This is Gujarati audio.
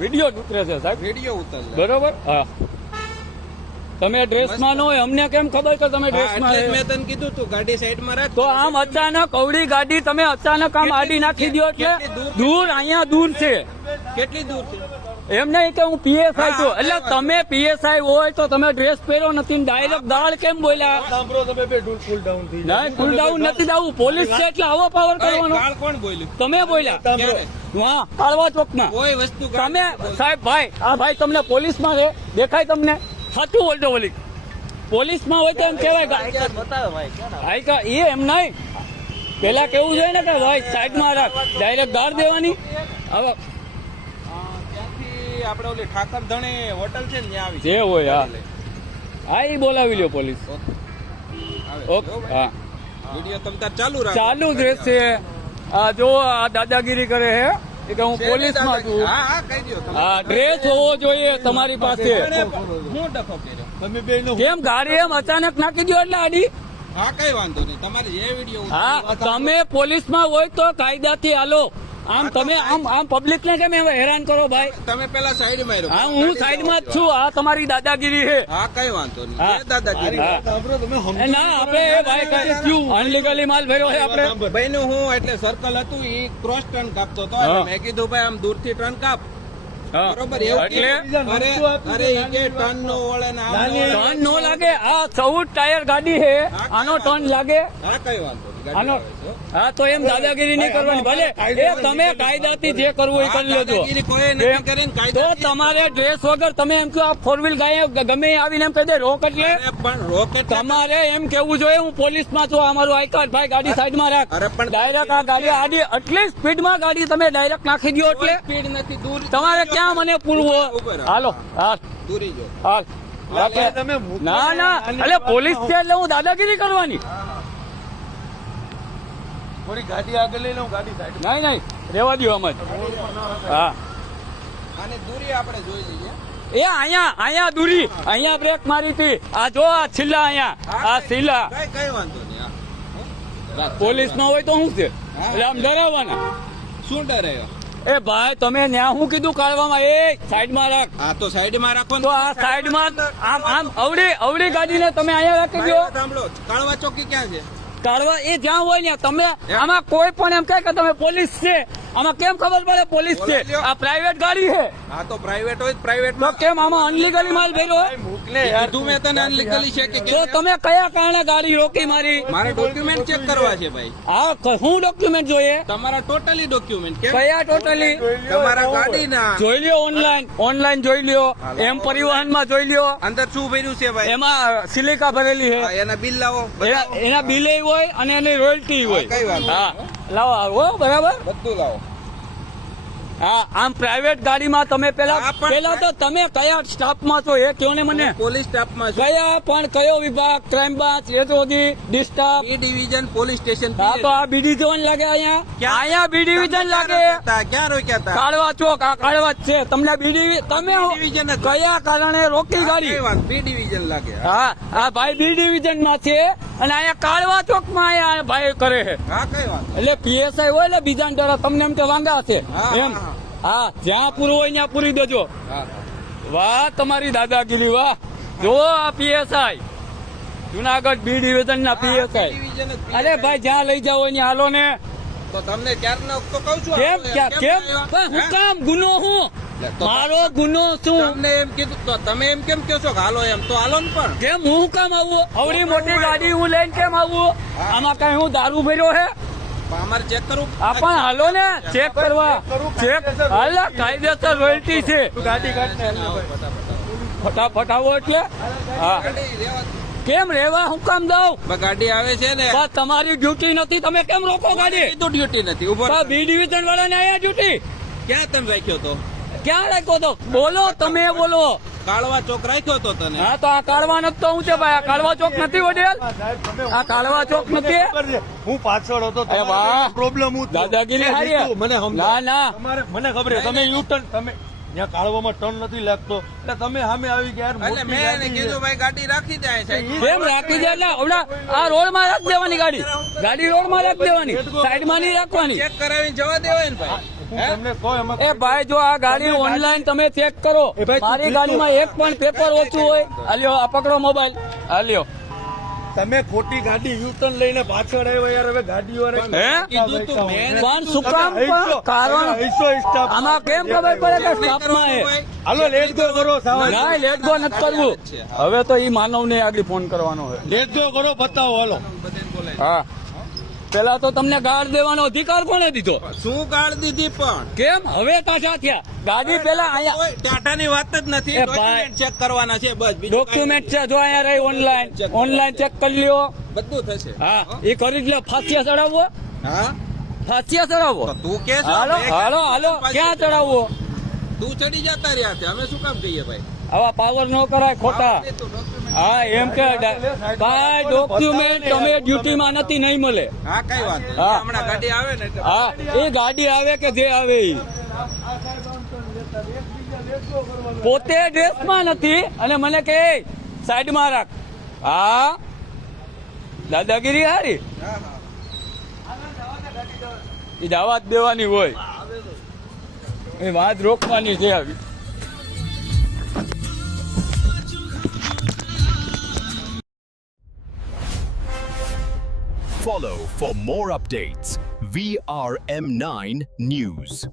વિડીયો ઉતરે છે સાહેબ, વિડીયો ઉતર બરોબર. હા, તમે ડ્રેસમાં ન હોય, અમને કેમ ખબર કે તમે ડ્રેસમાં મેં તને કીધું તું ગાડી સાઈડમાં રાખ. તો આમ અચાનક અવળી ગાડી તમે અચાનક આમ આડી નાખી દો એટલે દૂર, અહીંયા દૂર છે. કેટલી દૂર છે? એમ નહીં કે હું પીએસઆઈ છું, એટલે તમે પીએસઆઈ હોય તો તમે ડ્રેસ પહેરો નથી, ડાયરેક્ટ દાળ કેમ બોલ્યા? સાંભળો, તમે બે ફૂલ ડાઉન થઈ જાય. નહીં, ફૂલ ડાઉન નથી જવું, પોલીસ છે એટલે આવો પાવર કરવાનો. ગાળ કોણ બોલ્યું? તમે બોલ્યા હા, કાળવા ચોકમાં. કોઈ વસ્તુ તમે સાહેબ ભાઈ, આ ભાઈ તમને પોલીસમાં છે દેખાય તમને? સાચું બોલજો બોલી, પોલીસમાં હોય તો એમ કેવાય એ એમ નહીં. પેલા કેવું જોઈએ ને કે ભાઈ સાઈડમાં રાખ, ડાયરેક્ટ ગાળ દેવાની. હવે ત્યાંથી આપણે ઓલી ઠાકર ધણે હોટલ છે ને ત્યાં આવી જે હોય હા એ બોલાવી લ્યો પોલીસ. ઓકે હા, વિડીયો તમ તાર ચાલુ રાખ. ચાલુ જ રહેશે. આ જો આ દાદાગીરી કરે હે કે હું પોલીસમાં છું. હા હા કહી દો. હા, ડ્રેસ હોવો જોઈએ તમારી પાસે. હું ડખો કર્યો? તમે બે નો કેમ ગાડી એમ અચાનક નાખી દો એટલે આડી? હા કઈ વાંધો નહીં, તમારે જે વિડીયો હા, તમે પોલીસમાં હોય તો કાયદાથી હાલો. આમ તમે આમ પબ્લિક ને કેમ હેરાન કરો ભાઈ? તમે પેલા સાઈડ માં હા, હું સાઈડમાં જ છું. આ તમારી દાદાગીરી છે. હા કઈ વાંધો નહીં. હા. એ દાદાગીરી. હા. સાંભળો, તમે ના, આપણે એ ભાઈ કઈ અનલીગલી માલ ભર્યો છે આપણે. ભાઈ નું હું એટલે સર્કલ હતું એ ક્રોસ ટર્ન કાપતો હતો. હા. મેં કીધું ભાઈ આમ દૂર થી ટર્ન કાપ. હા. બરોબર એવું એટલે કીધું. અરે ઈ કે ટર્ન નો વળે ને આમ નો વળે. ટર્ન નો લાગે. આ 14 ટાયર ગાડી છે, આનો ટર્ન લાગે? હા કઈ વાંધો નહીં. ગાડી આનો આવે છે. હા, તો એમ દાદાગીરી નહીં કરવાની. ભલે એ તમે કાયદાથી જે કરવું એ આ કરી લેજો. દાદાગીરી કોઈ નથી કરીને તો કાયદાથી. તમારે ડ્રેસ વગર તમે એમ કહો આ 4 વ્હીલ ગાય ગમે એ આવીને એમ કહી દે રોક એટલે અરે પણ રોકેટ તમારે એમ કેવું જોઈએ હું પોલીસમાં છું, આ મારું આઈ કાર્ડ ભાઈ ગાડી સાઈડમાં રાખ. અરે પણ ડાયરેક્ટ આ ગાડી આડી આટલી સ્પીડમાં ગાડી તમે ડાયરેક્ટ નાખી દો એટલે સ્પીડ નથી દૂર. તમારે ક્યાં મને પૂરવો? હાલો હાલ દૂરી જો. હાલ એટલે તમે ના ના, એટલે પોલીસ છે એટલે હું દાદાગીરી કરવાની? થોડી ગાડી આગળ લઈ લઉં, ગાડી સાઈડ. નહીં નહીં, રેવા દો આમ જ. હા, આને દૂરી આપણે જોઈ લઈએ. એ અહીંયા દૂરી, અહીંયા બ્રેક મારી હતી. આ જો આ છિલ્લા અહીંયા, આ છિલ્લા કઈ વાંધો નહીં. હા. પોલીસ માં હોય તો શું છે? એટલે આમ ડરાવવાના. શું ડરે? એ ભાઈ તમે ન્યા શું કીધું કાઢવામાં? એ સાઈડમાં રાખ. હા તો સાઈડ માં રાખો ને. તો આ સાઈડમાં આમ અવળી ગાડીને તમે અહીંયા રાખી દો. સાંભળો, કાળવા ચોકી ક્યાં છે? કાઢવા એ જ્યાં હોય ને તમે આમાં કોઈ પણ એમ કહે કે તમે પોલીસ છે, આમાં કેમ ખબર પડે પોલીસ છે? આ પ્રાઇવેટ ગાડી છે હા તો પ્રાઇવેટ હોય પ્રાઇવેટ તો કેમ આમાં અનલીગલી માલ ભર્યો? મોકલે યાર. તું મેં તને અનલીગલી છે કે તો તમે કયા કારણે ગાડી રોકી મારી? મારે ડોક્યુમેન્ટ ચેક કરવા છે ભાઈ. આ શું ડોક્યુમેન્ટ જોઈએ? તમારા ટોટલી ડોક્યુમેન્ટ કેમ? કયા ટોટલી? તમારા ગાડીના જોઈ લ્યો, ઓનલાઈન જોઈ લ્યો, એમ પરિવહનમાં જોઈ લ્યો. અંદર શું ભર્યું છે ભાઈ? એમાં સિલિકા ભરેલી છે, હા, એના બિલ લાવો. એના બિલે હોય અને એની રોયલ્ટી હોય. કઈ વાત? હા લાવો આવો બરાબર. બધું લાવો. હા, આમ પ્રાઇવેટ ગાડીમાં તમે હા, પણ પેલા તો તમે કયા સ્ટાફમાં છો એ કહો ને મને. પોલીસ સ્ટાફમાં છું. કયા પણ કયો વિભાગ? Crime branch, SOG, D staff? B division police station. હા, તો આ બી ડિવિઝન લાગે અહીંયા બી ડિવિઝન લાગે. ક્યાં રોક્યા હતા? કાળવા ચોક, આ કાળવા જ છે. તમને તમે ડિવિઝન જ. કયા કારણે રોકી ગાડી? કઈ વાત? બી ડિવિઝન લાગે. હા, આ ભાઈ બી ડિવિઝન માં છે અને અહીંયા કાળવા ચોક માં અહીંયા ભાઈ કરે છે. હા કઈ વાત? એટલે પીએસઆઈ હોય એટલે બીજા ડરા તમને એમ કે વાંગા છે હા, એમ. હા. હા, જ્યાં પૂરું હોય ત્યાં પૂરી દેજો. હા વાહ તમારી દાદાગીરી, વાહ. જો આ પીએસઆઈ જુનાગઢ બી ડિવિઝન ના પીએસઆઈ. ડિવિઝન જ. અરે ભાઈ જ્યાં લઈ જાઓ ત્યાં હાલો ને. તો તમને ક્યારનો તો કહું છું. કેમ કેમ આવ્યા? પણ હું કામ ગુનો હું તો મારો ગુનો શું? તમને એમ કીધું તો તમે એમ કેમ કહો છો કે હાલો એમ તો હાલો ને પણ. કેમ હું કામ આવું? આવડી મોટી ગાડી હું લઈને કેમ આવું? આમાં કઈ હું દારૂ ભર્યો હે? પણ અમારે ચેક કરવું. આ પણ હાલો ને ચેક કરવા. ચેક હાલ કાયદેસર રોયલ્ટી છે. ગાડી કાઢને ફટાફટ આવો એટલે હા. કેમ રેવા હું કામ દઉં? ગાડી આવે છે ને. બસ તમારી ડ્યુટી નથી, તમે કેમ રોકો ગાડી? તો ડ્યુટી નથી. ઉભો રહો. બી ડિવિઝન વાળાને આયા ડ્યુટી ક્યાં તમે રાખ્યો તો? ક્યાં રાખ્યો તો? બોલો, તમે બોલો. કાળવા ચોક રાખ્યો તો તને. હા, તો આ કાળવા નથી તો હું છે ભાઈ? આ કાળવા ચોક નથી વડેલ? આ કાળવા ચોક નથી? હું પાછળ હતો. અરે વાહ. પ્રોબ્લેમ હું દાદાગીરી હારી. મને ના સમજાવ. ના, તમારે મને ખબર છે તમે યુટર્ન તમે ત્યાં કાળવામાં ટર્ન નથી લાગતો એટલે તમે સામે આવી ગયા યાર. એટલે મોટી મેં એને ગાડી છે. કીધું ભાઈ ગાડી રાખી દે સાહેબ. કેમ રાખી દે? એટલે હમણાં આ રોડ માં રાખી દેવાની ગાડી. ગાડી રોડ માં રાખી દેવાની, સાઈડ માં નહીં રાખવાની. ચેક કરાવીને જવા દેવાય ને ભાઈ. હું તમને કહું એમાં એ ભાઈ જો આ ગાડી ઓનલાઈન તમે ચેક કરો એ ભાઈ, તું મારી જીતો. ગાડીમાં એક પણ પેપર ઓછું હોય આલ્યો આ પકડો મોબાઈલ આલ્યો તમે ખોટી ગાડી યુટર્ન લઈને પાછળ આવ્યા યાર. હવે ગાડીઓ કીધું તું મેં પણ શું કામ પણ કારણ આમાં કેમ ખબર પડે કે સ્ટાફમાં હે હાલો લેટ ગો કરો સાવજ. ના લેટ ગો નથી કરવું હવે તો ઈ માનવને આગળ ફોન કરવાનો છે લેટ ગો કરો બતાવો હાલો. હા પેલા તો તમને ગાર્ડ દેવાનો અધિકાર કોને દીધો શું ગાળ દીધી પણ કેમ હવે પાછા થયા ગાડી પેલા અહીંયા કોઈ ટાટાની વાત જ નથી. એ ભાઈ. ડોક્યુમેન્ટ ચેક કરવાના છે બસ, બીજું ડોક્યુમેન્ટ છે જો અહીંયા રહી ઓનલાઈન ચેક કરી લ્યો કાંઈ બધું થશે. હા એ કરી જ લે ફાંસિયા ચડાવવો હા ફાંસિયા ચડાવવો તો તું કે છો? હાલો મેં હાલો હાલો ક્યાં ચડાવવો તું ચડી જતા રહ્યા છે, અમે શું કામ કહીએ ભાઈ? આવા પાવર ન કરાય ખોટા એ તો document- હા એમ કે કાંઈ ડોક્યુમેન્ટ તમે ડ્યુટીમાં નથી નહીં મળે હા કઈ વાત નહીં. હા. હમણાં ગાડી આવે ને એટલે હા એ ગાડી આવે કે જે આવે ઈ પોતે ડ્રેસમાં નથી અને મને કે સાઈડમાં રાખ હા દાદાગીરી હારી એ દાવા જ દેવાની હોય એ વાત રોકવાની છે આવી Follow for more updates. VRM9 News.